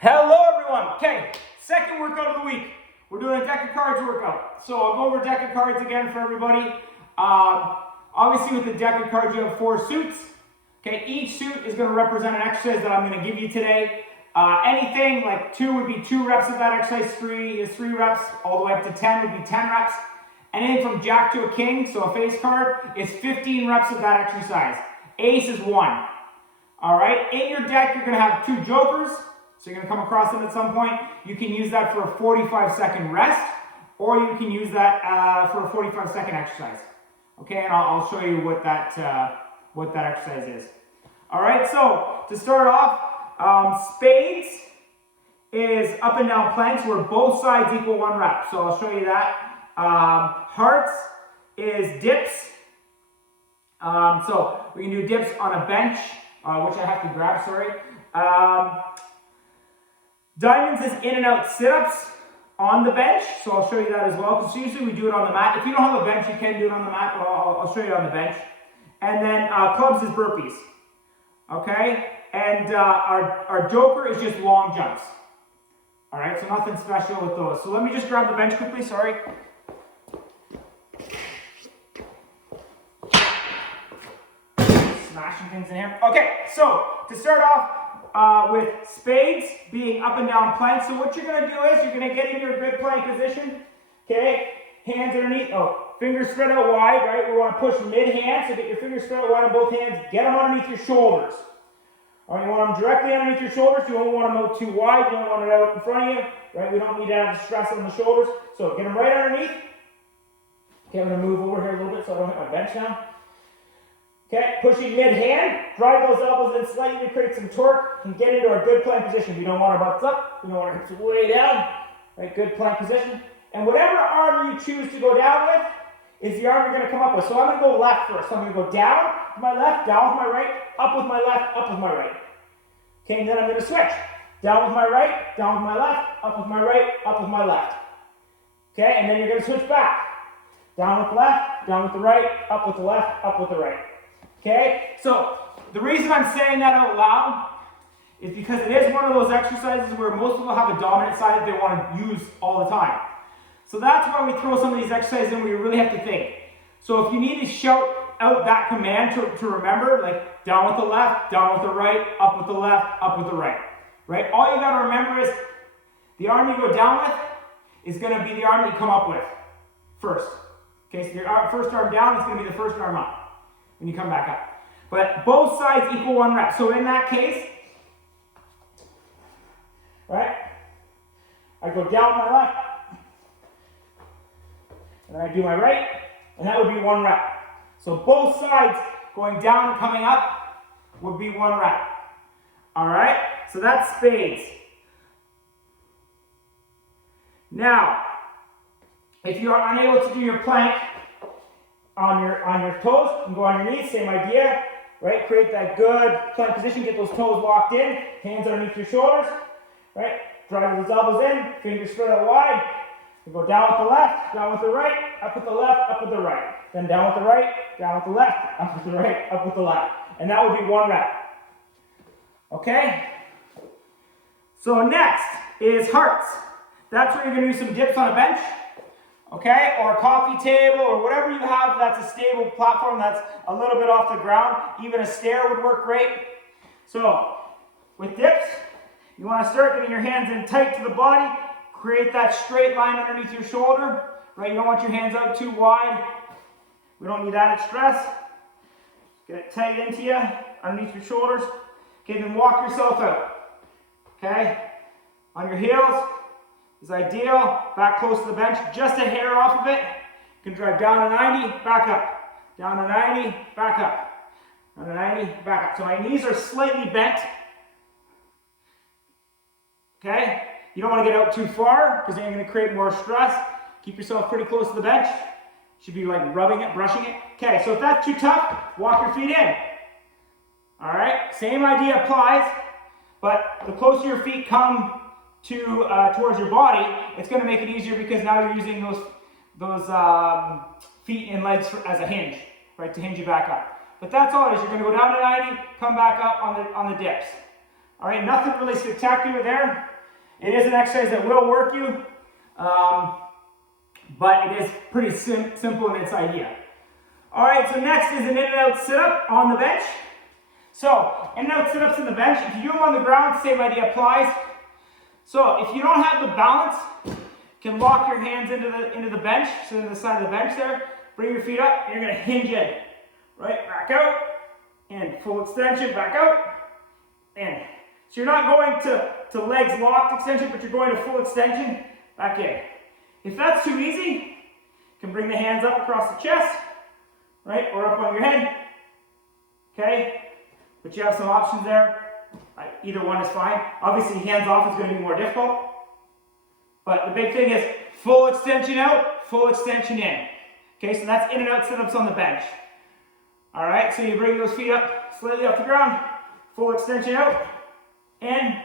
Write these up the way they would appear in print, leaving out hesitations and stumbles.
Hello everyone. Okay, second workout of the week. We're doing a deck of cards workout. So I'll go over deck of cards again for everybody. Obviously with the deck of cards you have 4 suits. Okay, each suit is going to represent an exercise that I'm going to give you today. Anything like 2 would be 2 reps of that exercise, 3 is 3 reps, all the way up to 10 would be 10 reps. Anything from Jack to a King, so a face card, is 15 reps of that exercise. Ace is 1. Alright, in your deck you're going to have 2 jokers. So you're going to come across them at some point. You can use that for a 45-second rest, or you can use that for a 45-second exercise. Okay, and I'll show you what that exercise is. All right, so to start off, spades is up and down planks where both sides equal 1 rep. So I'll show you that. Hearts is dips. So we can do dips on a bench, which I have to grab, sorry. Diamonds is in and out sit-ups on the bench, so I'll show you that as well, because usually we do it on the mat. If you don't have a bench, you can do it on the mat, but I'll show you on the bench. And then clubs is burpees, okay? And our joker is just long jumps. All right, so nothing special with those. So let me just grab the bench quickly, sorry. Smashing things in here. Okay, so to start off, with spades being up and down planks. So what you're going to do is you're going to get in your good plank position. Okay, hands underneath, fingers spread out wide, right? We want to push mid-hand, so get your fingers spread out wide on both hands. Get them underneath your shoulders. All right, you want them directly underneath your shoulders. You don't want them out too wide. You don't want it out in front of you, right? We don't need to have stress on the shoulders. So get them right underneath. Okay, I'm going to move over here a little bit so I don't hit my bench now. Okay, pushing mid-hand, drive those elbows in slightly to create some torque and get into our good plank position. We don't want our butts up, we don't want our hips way down. Right, good plank position. And whatever arm you choose to go down with is the arm you're going to come up with. So I'm going to go left first. So I'm going to go down with my left, down with my right, up with my left, up with my right. Okay, and then I'm going to switch. Down with my right, down with my left, up with my right, up with my left. Okay, and then you're going to switch back. Down with the left, down with the right, up with the left, up with the right. Okay, so the reason I'm saying that out loud is because it is one of those exercises where most people have a dominant side that they want to use all the time. So that's why we throw some of these exercises in where you really have to think. So if you need to shout out that command to remember, like down with the left, down with the right, up with the left, up with the right, right? All you got to remember is the arm you go down with is going to be the arm you come up with first. Okay, so your first arm down is going to be the first arm up when you come back up. But both sides equal 1 rep. So in that case, right, I go down my left, and then I do my right, and that would be 1 rep. So both sides going down and coming up would be 1 rep. All right, so that's spades. Now, if you are unable to do your plank on your toes, you can go on your knees, same idea, right? Create that good plank position, get those toes locked in, hands underneath your shoulders, right? Drive those elbows in, fingers spread out wide. You go down with the left, down with the right, up with the left, up with the right. Then down with the right, down with the left, up with the right, up with the left. And that would be 1 rep. Okay? So next is hearts. That's where you're going to do some dips on a bench. Okay, or a coffee table, or whatever you have that's a stable platform that's a little bit off the ground. Even a stair would work great. So, with dips, you want to start getting your hands in tight to the body. Create that straight line underneath your shoulder. Right, you don't want your hands out too wide. We don't need added stress. Get it tight into you, underneath your shoulders. Okay, then walk yourself out. Okay, on your heels is ideal, back close to the bench, just a hair off of it. You can drive down to 90, back up. Down to 90, back up. Down to 90, back up. So my knees are slightly bent. Okay? You don't want to get out too far because then you're going to create more stress. Keep yourself pretty close to the bench. Should be like rubbing it, brushing it. Okay, so if that's too tough, walk your feet in. All right? Same idea applies, but the closer your feet come towards your body, it's going to make it easier because now you're using those feet and legs as a hinge, right, to hinge you back up. But that's all it is. You're going to go down to 90, come back up on the dips. All right, nothing really spectacular there. It is an exercise that will work you, but it is pretty simple in its idea. All right, so next is an in and out sit-up on the bench. So, in and out sit-ups on the bench, if you do them on the ground, same idea applies. So, if you don't have the balance, you can lock your hands into the bench, so into the side of the bench there, bring your feet up, and you're gonna hinge in. Right, back out, and full extension, back out, in. So you're not going to legs locked extension, but you're going to full extension, back in. If that's too easy, you can bring the hands up across the chest, right, or up on your head, okay? But you have some options there. Either one is fine. Obviously, hands off is going to be more difficult. But the big thing is full extension out, full extension in. Okay, so that's in and out sit-ups on the bench. All right, so you bring those feet up, slightly off the ground, full extension out, in,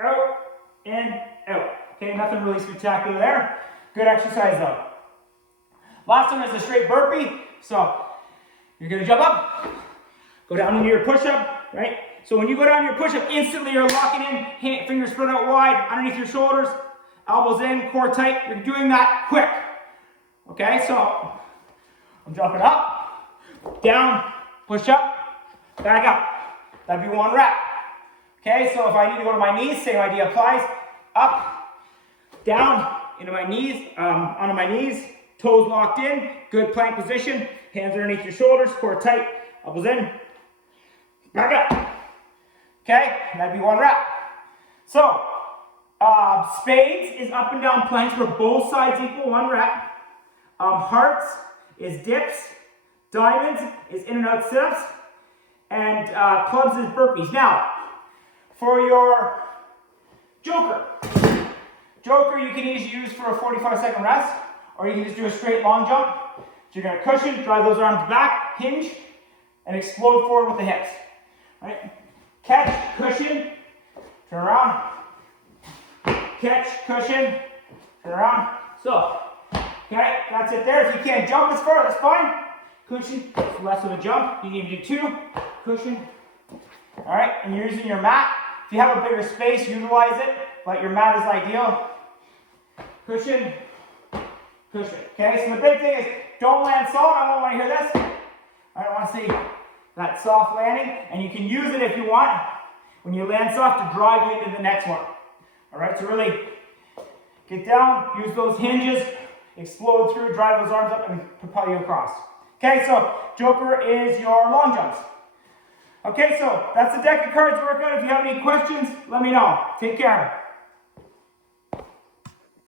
out, in, out. Okay, nothing really spectacular there. Good exercise though. Last one is a straight burpee. So you're gonna jump up, go down into your push-up, right? So when you go down your push-up, instantly you're locking in, fingers spread out wide, underneath your shoulders, elbows in, core tight. You're doing that quick. Okay, so I'm jumping up, down, push up, back up. That'd be 1 rep. Okay, so if I need to go to my knees, same idea applies. Up, down, into my knees, onto my knees, toes locked in, good plank position, hands underneath your shoulders, core tight, elbows in, back up. Okay, that'd be 1 rep. So, spades is up and down planks where both sides equal 1 rep. Hearts is dips. Diamonds is in and out sit-ups. And clubs is burpees. Now, for your joker you can either use for a 45-second rest, or you can just do a straight long jump. So you're going to cushion, drive those arms back, hinge, and explode forward with the hips. Right? Catch, cushion, turn around. Catch, cushion, turn around. So, okay, that's it there. If you can't jump as far, that's fine. Cushion, it's less of a jump. You need to do 2, cushion. All right, and you're using your mat. If you have a bigger space, utilize it, but your mat is ideal. Cushion, cushion. Okay, so the big thing is don't land soft. I don't want to hear this. I don't want to see that soft landing, and you can use it if you want when you land soft to drive you into the next one. All right, so really get down, use those hinges, explode through, drive those arms up, and propel you across. Okay, so joker is your long jumps. Okay, so that's the deck of cards workout. If you have any questions, let me know. Take care.